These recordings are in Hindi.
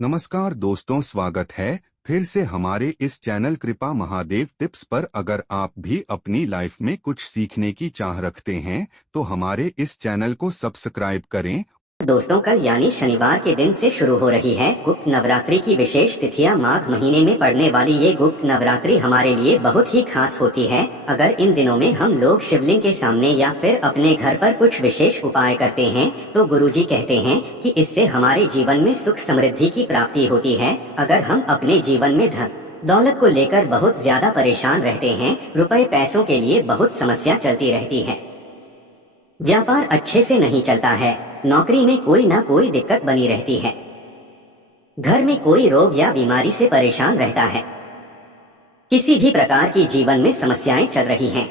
नमस्कार दोस्तों, स्वागत है फिर से हमारे इस चैनल कृपा महादेव टिप्स पर। अगर आप भी अपनी लाइफ में कुछ सीखने की चाह रखते हैं तो हमारे इस चैनल को सब्सक्राइब करें। दोस्तों, कल यानी शनिवार के दिन से शुरू हो रही है गुप्त नवरात्रि की विशेष तिथियां। माघ महीने में पड़ने वाली ये गुप्त नवरात्रि हमारे लिए बहुत ही खास होती है। अगर इन दिनों में हम लोग शिवलिंग के सामने या फिर अपने घर पर कुछ विशेष उपाय करते हैं तो गुरुजी कहते हैं कि इससे हमारे जीवन में सुख समृद्धि की प्राप्ति होती है। अगर हम अपने जीवन में धन दौलत को लेकर बहुत ज्यादा परेशान रहते हैं, रुपए पैसों के लिए बहुत समस्या चलती रहती है, व्यापार अच्छे से नहीं चलता है, नौकरी में कोई ना कोई दिक्कत बनी रहती है, घर में कोई रोग या बीमारी से परेशान रहता है, किसी भी प्रकार की जीवन में समस्याएं चल रही हैं,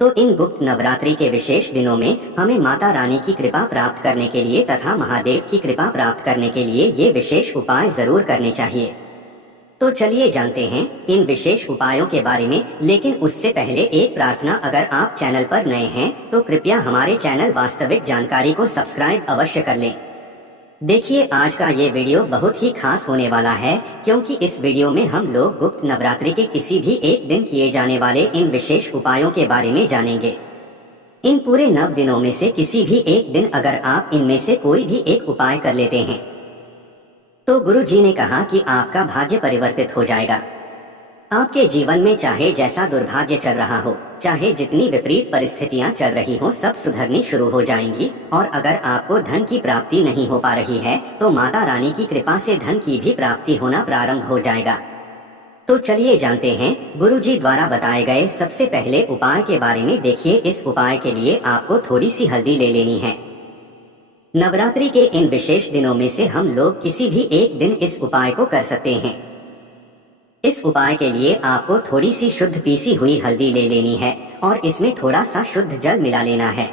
तो इन गुप्त नवरात्रि के विशेष दिनों में हमें माता रानी की कृपा प्राप्त करने के लिए तथा महादेव की कृपा प्राप्त करने के लिए ये विशेष उपाय जरूर करने चाहिए। तो चलिए जानते हैं इन विशेष उपायों के बारे में। लेकिन उससे पहले एक प्रार्थना, अगर आप चैनल पर नए हैं तो कृपया हमारे चैनल वास्तविक जानकारी को सब्सक्राइब अवश्य कर लें। देखिए, आज का ये वीडियो बहुत ही खास होने वाला है, क्योंकि इस वीडियो में हम लोग गुप्त नवरात्रि के किसी भी एक दिन किए जाने वाले इन विशेष उपायों के बारे में जानेंगे। इन पूरे 9 दिनों में से किसी भी एक दिन अगर आप इनमें से कोई भी एक उपाय कर लेते हैं तो गुरु जी ने कहा कि आपका भाग्य परिवर्तित हो जाएगा। आपके जीवन में चाहे जैसा दुर्भाग्य चल रहा हो, चाहे जितनी विपरीत परिस्थितियां चल रही हो, सब सुधरनी शुरू हो जाएंगी। और अगर आपको धन की प्राप्ति नहीं हो पा रही है तो माता रानी की कृपा से धन की भी प्राप्ति होना प्रारंभ हो जाएगा। तो चलिए जानते हैं गुरु जी द्वारा बताए गए सबसे पहले उपाय के बारे में। देखिए, इस उपाय के लिए आपको थोड़ी सी हल्दी ले लेनी है। नवरात्रि के इन विशेष दिनों में से हम लोग किसी भी एक दिन इस उपाय को कर सकते हैं। इस उपाय के लिए आपको थोड़ी सी शुद्ध पीसी हुई हल्दी ले लेनी है और इसमें थोड़ा सा शुद्ध जल मिला लेना है।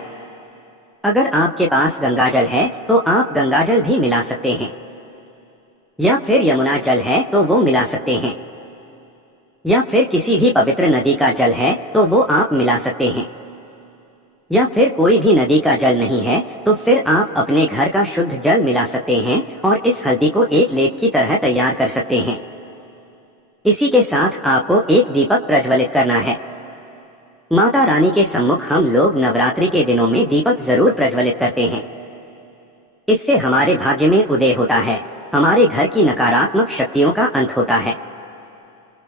अगर आपके पास गंगा जल है तो आप गंगा जल भी मिला सकते हैं, या फिर यमुना जल है तो वो मिला सकते हैं, या फिर किसी भी पवित्र नदी का जल है तो वो आप मिला सकते हैं, या फिर कोई भी नदी का जल नहीं है तो फिर आप अपने घर का शुद्ध जल मिला सकते हैं और इस हल्दी को एक लेप की तरह तैयार कर सकते हैं। इसी के साथ आपको एक दीपक प्रज्वलित करना है। माता रानी के सम्मुख हम लोग नवरात्रि के दिनों में दीपक जरूर प्रज्वलित करते हैं। इससे हमारे भाग्य में उदय होता है, हमारे घर की नकारात्मक शक्तियों का अंत होता है।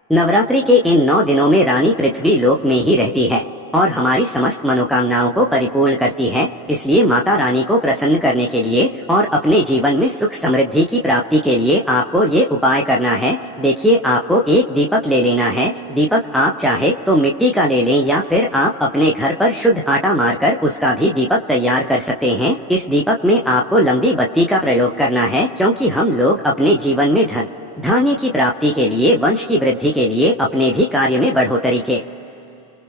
नवरात्रि के इन 9 दिनों में रानी पृथ्वी लोक में ही रहती है और हमारी समस्त मनोकामनाओं को परिपूर्ण करती है। इसलिए माता रानी को प्रसन्न करने के लिए और अपने जीवन में सुख समृद्धि की प्राप्ति के लिए आपको ये उपाय करना है। देखिए, आपको एक दीपक ले लेना है। दीपक आप चाहे तो मिट्टी का ले लें या फिर आप अपने घर पर शुद्ध आटा मारकर उसका भी दीपक तैयार कर सकते हैं। इस दीपक में आपको लंबी बत्ती का प्रयोग करना है, क्योंकि हम लोग अपने जीवन में धन धान्य की प्राप्ति के लिए, वंश की वृद्धि के लिए, अपने भी कार्य में बढ़ोतरी के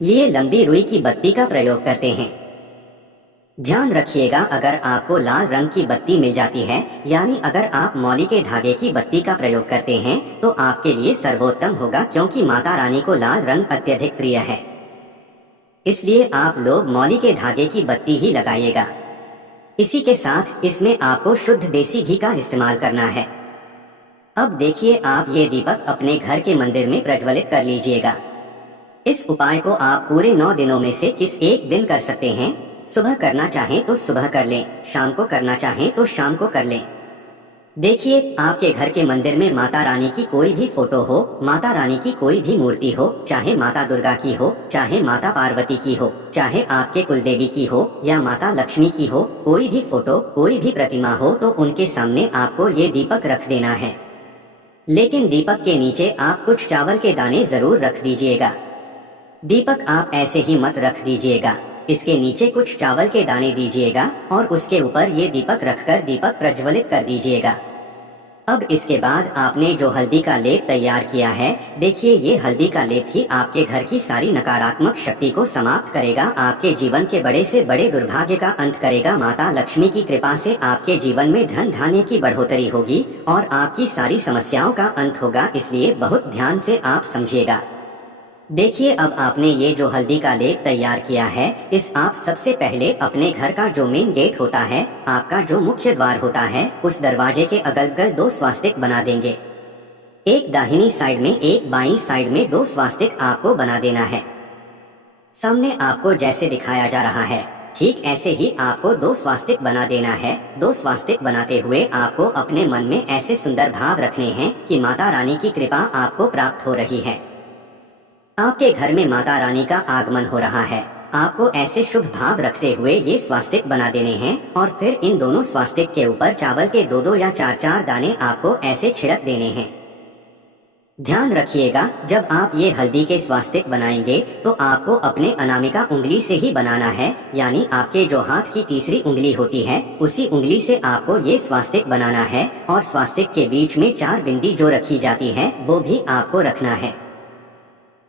लिए लंबी रुई की बत्ती का प्रयोग करते हैं। ध्यान रखिएगा, अगर आपको लाल रंग की बत्ती मिल जाती है, यानी अगर आप मौली के धागे की बत्ती का प्रयोग करते हैं तो आपके लिए सर्वोत्तम होगा, क्योंकि माता रानी को लाल रंग अत्यधिक प्रिय है। इसलिए आप लोग मौली के धागे की बत्ती ही लगाइएगा। इसी के साथ इसमें आपको शुद्ध देसी घी का इस्तेमाल करना है। अब देखिए, आप ये दीपक अपने घर के मंदिर में प्रज्वलित कर लीजिएगा। इस उपाय को आप पूरे 9 दिनों में से किस एक दिन कर सकते हैं। सुबह करना चाहें तो सुबह कर लें, शाम को करना चाहें तो शाम को कर लें। देखिए, आपके घर के मंदिर में माता रानी की कोई भी फोटो हो, माता रानी की कोई भी मूर्ति हो, चाहे माता दुर्गा की हो, चाहे माता पार्वती की हो, चाहे आपके कुलदेवी की हो या माता लक्ष्मी की हो, कोई भी फोटो, कोई भी प्रतिमा हो तो उनके सामने आपको ये दीपक रख देना है। लेकिन दीपक के नीचे आप कुछ चावल के दाने जरूर रख दीजिएगा। दीपक आप ऐसे ही मत रख दीजिएगा, इसके नीचे कुछ चावल के दाने दीजिएगा और उसके ऊपर ये दीपक रखकर दीपक प्रज्वलित कर दीजिएगा। अब इसके बाद आपने जो हल्दी का लेप तैयार किया है, देखिए, ये हल्दी का लेप ही आपके घर की सारी नकारात्मक शक्ति को समाप्त करेगा, आपके जीवन के बड़े से बड़े दुर्भाग्य का अंत करेगा। माता लक्ष्मी की कृपा से आपके जीवन में धन धान्य की बढ़ोतरी होगी और आपकी सारी समस्याओं का अंत होगा। इसलिए बहुत ध्यान से आप समझिएगा। देखिए, अब आपने ये जो हल्दी का लेप तैयार किया है, इस आप सबसे पहले अपने घर का जो मेन गेट होता है, आपका जो मुख्य द्वार होता है, उस दरवाजे के अगल बगल 2 स्वास्तिक बना देंगे। एक दाहिनी साइड में, एक बाईं साइड में 2 स्वास्तिक आपको बना देना है। सामने आपको जैसे दिखाया जा रहा है, ठीक ऐसे ही आपको 2 स्वास्तिक बना देना है। 2 स्वास्तिक बनाते हुए आपको अपने मन में ऐसे सुंदर भाव रखने हैं कि माता रानी की कृपा आपको प्राप्त हो रही है, आपके घर में माता रानी का आगमन हो रहा है। आपको ऐसे शुभ भाव रखते हुए ये स्वास्तिक बना देने हैं और फिर इन दोनों स्वास्तिक के ऊपर चावल के 2-2 या 4-4 दाने आपको ऐसे छिड़क देने हैं। ध्यान रखिएगा, जब आप ये हल्दी के स्वास्तिक बनाएंगे तो आपको अपने अनामिका उंगली से ही बनाना है, यानी आपके जो हाथ की तीसरी उंगली होती है, उसी उंगली से आपको ये स्वास्तिक बनाना है। और स्वास्तिक के बीच में 4 बिंदी जो रखी जाती है, वो भी आपको रखना है।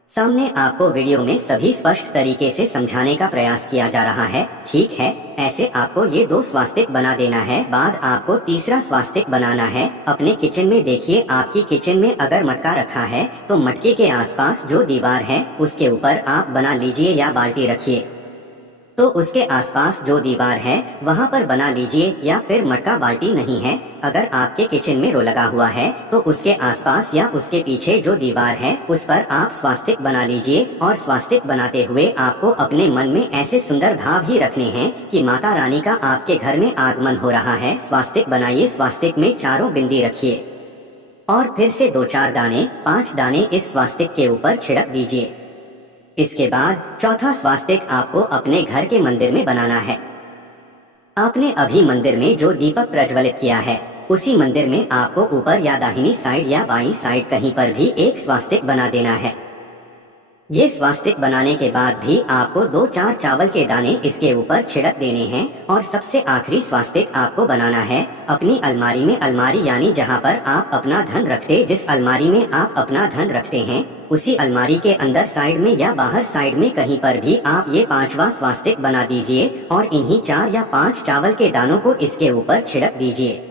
सामने आपको वीडियो में सभी स्पष्ट तरीके से समझाने का प्रयास किया जा रहा है, ठीक है। ऐसे आपको ये 2 स्वास्तिक बना देना है। बाद आपको तीसरा स्वास्तिक बनाना है। अपने किचन में देखिए, आपकी किचन में अगर मटका रखा है तो मटके के आसपास जो दीवार है उसके ऊपर आप बना लीजिए या बाल्टी रखिए, तो उसके आसपास जो दीवार है वहाँ पर बना लीजिए। या फिर मटका बाल्टी नहीं है, अगर आपके किचन में रो लगा हुआ है तो उसके आसपास या उसके पीछे जो दीवार है उस पर आप स्वास्तिक बना लीजिए। और स्वास्तिक बनाते हुए आपको अपने मन में ऐसे सुंदर भाव ही रखने हैं कि माता रानी का आपके घर में आगमन हो रहा है। स्वास्तिक बनाइए, स्वास्तिक में चारों बिंदी रखिए और फिर से 2-4 दाने, 5 दाने इस स्वास्तिक के ऊपर छिड़क दीजिए। इसके बाद चौथा स्वास्तिक आपको अपने घर के मंदिर में बनाना है। आपने अभी मंदिर में जो दीपक प्रज्वलित किया है, उसी मंदिर में आपको ऊपर या दाहिनी साइड या बाईं साइड कहीं पर भी एक स्वास्तिक बना देना है। ये स्वास्तिक बनाने के बाद भी आपको 2-4 चावल के दाने इसके ऊपर छिड़क देने हैं। और सबसे आखिरी स्वास्तिक आपको बनाना है अपनी अलमारी में। अलमारी यानी जहाँ पर आप अपना धन रखते, जिस अलमारी में आप अपना धन रखते हैं, उसी अलमारी के अंदर साइड में या बाहर साइड में कहीं पर भी आप ये 5वां स्वास्तिक बना दीजिए और इन्हीं 4 या 5 चावल के दानों को इसके ऊपर छिड़क दीजिए।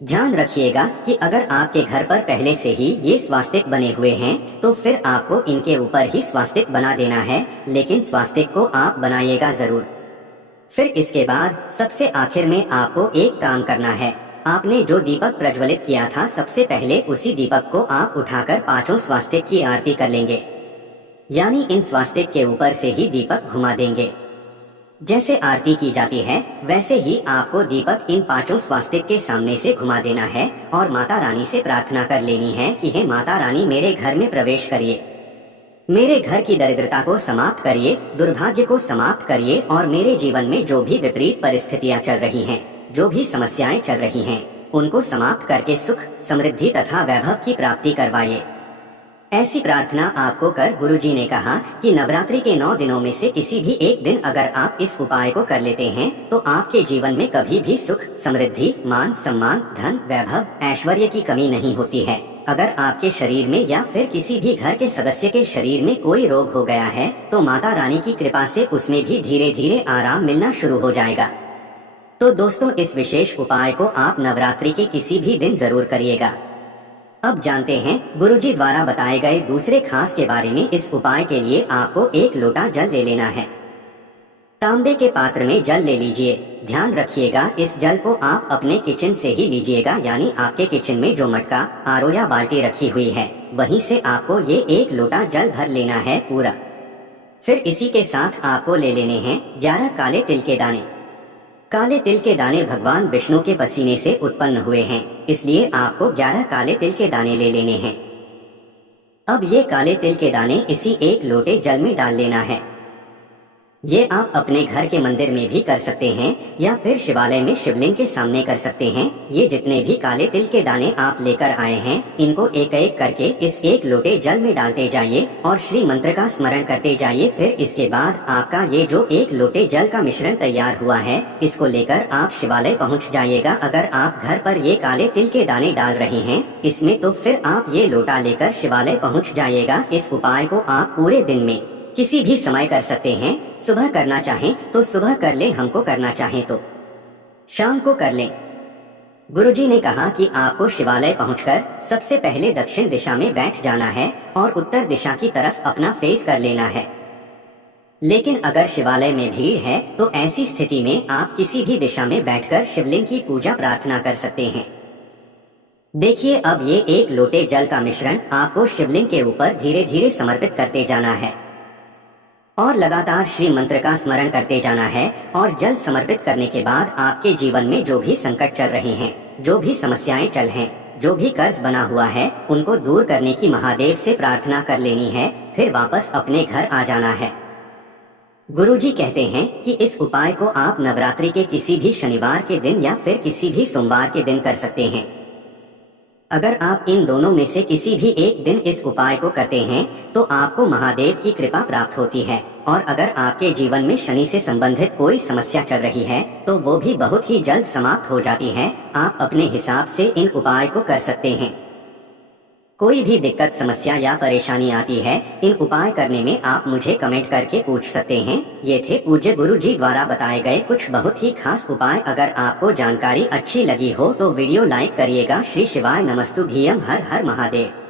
ध्यान रखिएगा कि अगर आपके घर पर पहले से ही ये स्वास्तिक बने हुए हैं तो फिर आपको इनके ऊपर ही स्वास्तिक बना देना है, लेकिन स्वास्तिक को आप बनाइएगा जरूर। फिर इसके बाद सबसे आखिर में आपको एक काम करना है। आपने जो दीपक प्रज्वलित किया था, सबसे पहले उसी दीपक को आप उठाकर 5 स्वास्तिक की आरती कर लेंगे, यानी इन स्वास्तिक के ऊपर से ही दीपक घुमा देंगे। जैसे आरती की जाती है वैसे ही आपको दीपक इन 5 स्वास्तिक के सामने से घुमा देना है और माता रानी से प्रार्थना कर लेनी है कि हे माता रानी, मेरे घर में प्रवेश करिए, मेरे घर की दरिद्रता को समाप्त करिए, दुर्भाग्य को समाप्त करिए और मेरे जीवन में जो भी विपरीत परिस्थितियां चल रही हैं, जो भी समस्याएं चल रही हैं, उनको समाप्त करके सुख, समृद्धि तथा वैभव की प्राप्ति करवाइए। ऐसी प्रार्थना आपको कर गुरुजी ने कहा कि नवरात्रि के 9 दिनों में से किसी भी एक दिन अगर आप इस उपाय को कर लेते हैं तो आपके जीवन में कभी भी सुख, समृद्धि, मान सम्मान, धन, वैभव, ऐश्वर्य की कमी नहीं होती है। अगर आपके शरीर में या फिर किसी भी घर के सदस्य के शरीर में कोई रोग हो गया है तो माता रानी की कृपा से उसमें भी धीरे धीरे आराम मिलना शुरू हो जाएगा। तो दोस्तों, इस विशेष उपाय को आप नवरात्रि के किसी भी दिन जरूर करिएगा। अब जानते हैं गुरुजी द्वारा बताए गए दूसरे खास के बारे में। इस उपाय के लिए आपको 1 लोटा जल ले लेना है। तांबे के पात्र में जल ले लीजिए। ध्यान रखिएगा, इस जल को आप अपने किचन से ही लीजिएगा, यानी आपके किचन में जो मटका, आरो या बाल्टी रखी हुई है वहीं से आपको ये 1 लोटा जल भर लेना है पूरा। फिर इसी के साथ आपको ले लेने हैं 11 काले तिल के दाने। काले तिल के दाने भगवान विष्णु के पसीने से उत्पन्न हुए हैं, इसलिए आपको 11 काले तिल के दाने ले लेने हैं। अब ये काले तिल के दाने इसी 1 लोटे जल में डाल लेना है। ये आप अपने घर के मंदिर में भी कर सकते हैं या फिर शिवालय में शिवलिंग के सामने कर सकते हैं। ये जितने भी काले तिल के दाने आप लेकर आए हैं, इनको एक एक करके इस 1 लोटे जल में डालते जाइए और श्री मंत्र का स्मरण करते जाइए। फिर इसके बाद आपका ये जो 1 लोटे जल का मिश्रण तैयार हुआ है, इसको लेकर आप शिवालय पहुँच जाइएगा। अगर आप घर पर ये काले तिल के दाने डाल रहे हैं इसमें, तो फिर आप ये लोटा लेकर शिवालय पहुँच जाइएगा। इस उपाय को आप पूरे दिन में किसी भी समय कर सकते हैं। सुबह करना चाहें तो सुबह कर लें, हमको करना चाहें तो शाम को कर लें। गुरुजी ने कहा कि आपको शिवालय पहुंचकर सबसे पहले दक्षिण दिशा में बैठ जाना है और उत्तर दिशा की तरफ अपना फेस कर लेना है। लेकिन अगर शिवालय में भीड़ है तो ऐसी स्थिति में आप किसी भी दिशा में बैठकर शिवलिंग की पूजा प्रार्थना कर सकते हैं। देखिए, अब ये एक लोटे जल का मिश्रण आपको शिवलिंग के ऊपर धीरे धीरे समर्पित करते जाना है और लगातार श्री मंत्र का स्मरण करते जाना है। और जल समर्पित करने के बाद आपके जीवन में जो भी संकट चल रहे हैं, जो भी समस्याएं चल हैं, जो भी कर्ज बना हुआ है, उनको दूर करने की महादेव से प्रार्थना कर लेनी है। फिर वापस अपने घर आ जाना है। गुरुजी कहते हैं कि इस उपाय को आप नवरात्रि के किसी भी शनिवार के दिन या फिर किसी भी सोमवार के दिन कर सकते हैं। अगर आप इन दोनों में से किसी भी एक दिन इस उपाय को करते हैं तो आपको महादेव की कृपा प्राप्त होती है। और अगर आपके जीवन में शनि से संबंधित कोई समस्या चल रही है तो वो भी बहुत ही जल्द समाप्त हो जाती है। आप अपने हिसाब से इन उपाय को कर सकते हैं। कोई भी दिक्कत, समस्या या परेशानी आती है, इन उपाय करने में आप मुझे कमेंट करके पूछ सकते हैं। ये थे पूज्य गुरुजी द्वारा बताए गए कुछ बहुत ही खास उपाय। अगर आपको जानकारी अच्छी लगी हो तो वीडियो लाइक करिएगा। श्री शिवाय नमस्तुभ्यम। हर हर महादेव।